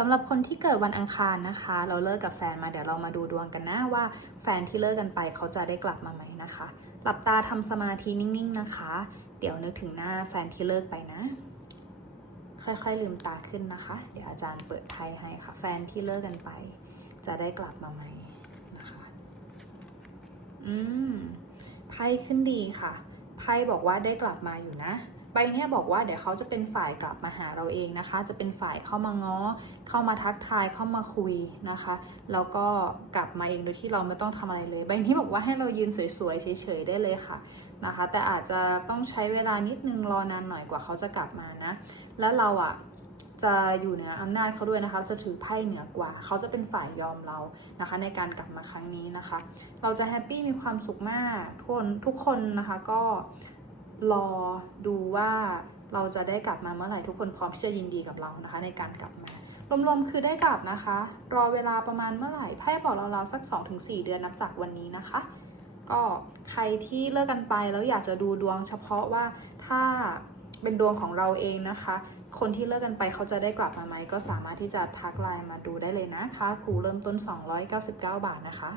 สำหรับคนที่เกิดวันอังคารนะคะ เราเลิกกับแฟนมาเดี๋ยวเรามาดูดวงกันนะว่าแฟนที่เลิกกันไปเขาจะได้กลับมาไหมนะคะ หลับตาทำสมาธินิ่งๆนะคะ เดี๋ยวนึกถึงหน้าแฟนที่เลิกไปนะ ค่อยๆลืมตาขึ้นนะคะ เดี๋ยวอาจารย์เปิดไพ่ให้ค่ะ แฟนที่เลิกกันไป จะได้กลับมาไหมนะคะ อืมไพ่ขึ้นดีค่ะ ไพ่บอกว่าได้กลับมาอยู่นะใบเนี้ยบอกว่าเดี๋ยวเขาจะเป็นฝ่ายกลับมาหาเราเองนะคะ จะเป็นฝ่ายเข้ามาง้อ เข้ามาทักทายเข้ามาคุยนะคะ แล้วก็กลับมาเองโดยที่เราไม่ต้องทำอะไรเลย ใบนี้บอกว่าให้เรายืนสวยๆเฉยๆได้เลยค่ะนะคะ แต่อาจจะต้องใช้เวลานิดนึงรอนานหน่อยกว่าเขาจะกลับมานะ แล้วเราอะ จะอยู่เหนืออำนาจเขาด้วยนะคะ จะถือไพ่เหนือกว่า เขาจะเป็นฝ่ายยอมเรานะคะ ในการกลับมาครั้งนี้นะคะ เราจะแฮปปี้มีความสุขมากทุกคนทุกคนนะคะก็รอดูว่าเราจะได้กลับมาเมื่อไหร่ทุกคนพร้อมที่จะยินดีกับเรานะคะ ในการกลับมารวมๆคือได้กลับนะคะ รอเวลาประมาณเมื่อไหร่ไพ่บอกเราๆสัก 2-4 เดือนนับจากวันนี้นะคะ ก็ใครที่เลิกกันไปแล้วอยากจะดูดวงเฉพาะว่าถ้า เป็นดวงของเราเองนะคะ คนที่เลิกกันไปเขาจะได้กลับมาไหมก็สามารถที่จะทักไลน์มาดูได้เลยนะคะครูเริ่มต้น 299 บาทนะคะ